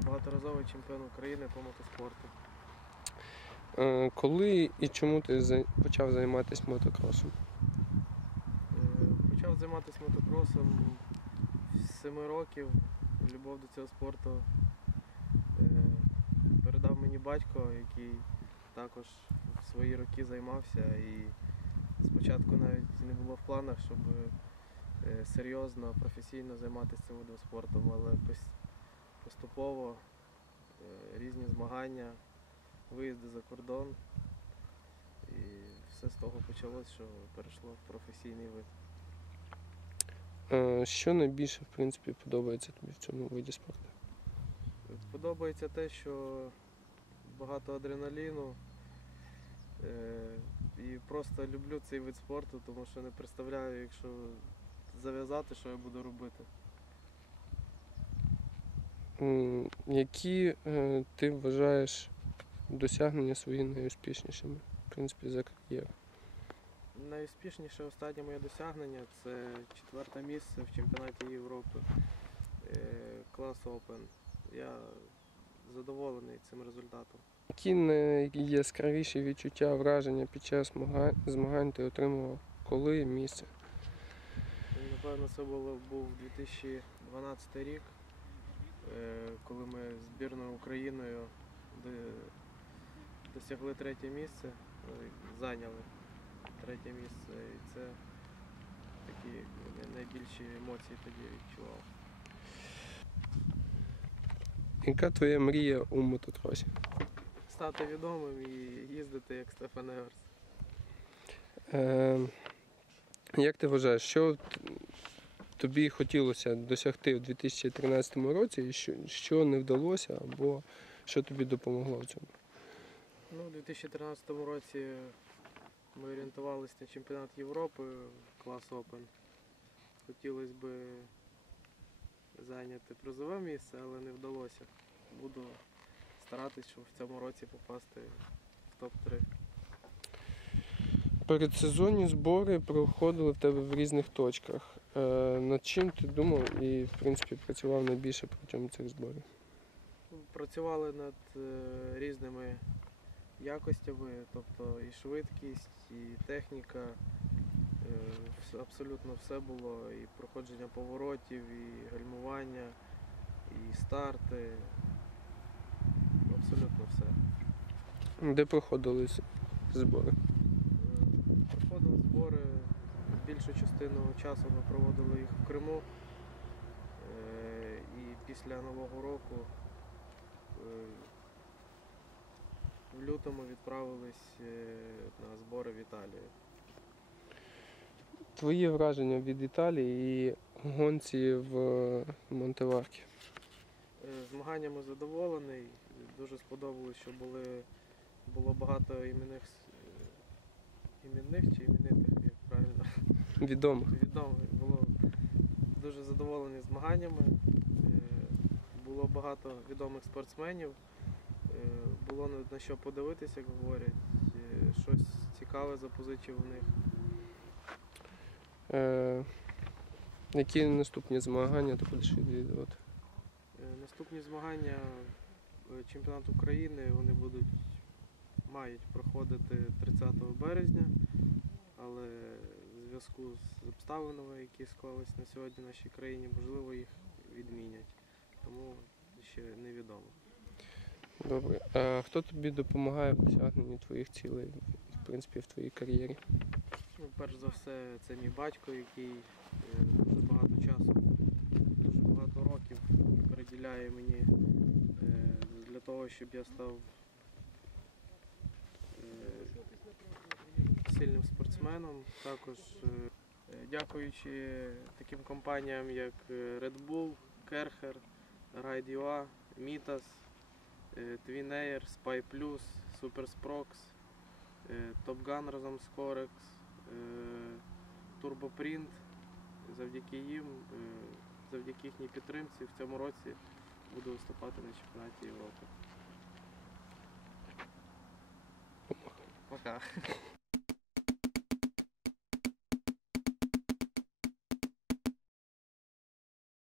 багаторазовий чемпіон України по мотоспорту. Е, Коли і чому ти почав займатися мотокросом? Е, Почав займатися мотокросом з 7 років. Любов до цього спорту е, передав мені батько, який також в свої роки займався. І спочатку навіть не було в планах, щоб серйозно, професійно займатися цим видом спорту, але поступово е, різні змагання, виїзди за кордон. І все з того почалось, що перейшло в професійний вид. Е, Що найбільше в принципі подобається тобі в цьому виді спорту? Подобається те, що багато адреналіну. Е, і просто люблю цей вид спорту, тому що не представляю, якщо зав'язати, що я буду робити. Які е, ти вважаєш досягнення свої найуспішнішими, в принципі, за кар'єру? Найуспішніше останнє моє досягнення це четверте місце в чемпіонаті Європи е, клас Open. Я задоволений цим результатом. Які найяскравіші відчуття, враження під час змагань, ти отримував? Коли місце? Напевно, це було, був 2012 рік, коли ми збірною Україною досягли третє місце, е, зайняли третє місце. І це такі найбільші емоції тоді відчував. Яка твоя мрія у мотокросі? Стати відомим і їздити як Стефан Еверс. Е, як ти вважаєш, що тобі хотілося досягти у 2013 році, і що, що не вдалося, або що тобі допомогло в цьому? Ну, у 2013 році ми орієнтувалися на чемпіонат Європи клас Open. Хотілося б зайняти призове місце, але не вдалося. Буду старатися, щоб в цьому році попасти в топ-3. Передсезонні збори проходили в тебе в різних точках. Е, над чим ти думав і, в принципі, працював найбільше протягом цих зборів? Працювали над е, різними якостями, тобто і швидкість, і техніка. Е, Абсолютно все було, і проходження поворотів, і гальмування, і старти. Абсолютно все. Де проходили з- збори? Проходили збори, більшу частину часу ми проводили їх в Криму. Е, І після Нового року е, в лютому відправились е, на збори в Італію. Твої враження від Італії і гонці в Монтеваркі. Змаганнями задоволений. Дуже сподобалось, що були, було багато іменних, іменних чи іменитих, як правильно. Відомих. Відомо було дуже задоволений змаганнями. Е, Було багато відомих спортсменів. Е, Було на- що подивитися, як говорять. Е, Щось цікаве запозичив у них. Е, які наступні змагання ти будеш відвідувати? Наступні змагання чемпіонату України вони будуть мають проходити 30 березня, але зв'язку з обставинами, які склались на сьогодні в нашій країні, можливо, їх відмінять. Тому ще невідомо. Добре. А хто тобі допомагає в досягненні твоїх цілей, в принципі, в твоїй кар'єрі? Ну, перш за все, це мій батько, який е, дуже багато часу, дуже багато років приділяє мені е, для того, щоб я став е, сильним спортсменом. Також е, дякуючи таким компаніям, як е, Red Bull, Kercher, Ride.ua, Mitas, е, Twin Air, Spy Plus, Super Sprox, е, Top Gun разом з Corex, Turboprint. Завдяки їм, завдяки їхній підтримці в цьому році буду виступати на чемпіонаті Європи. Пока.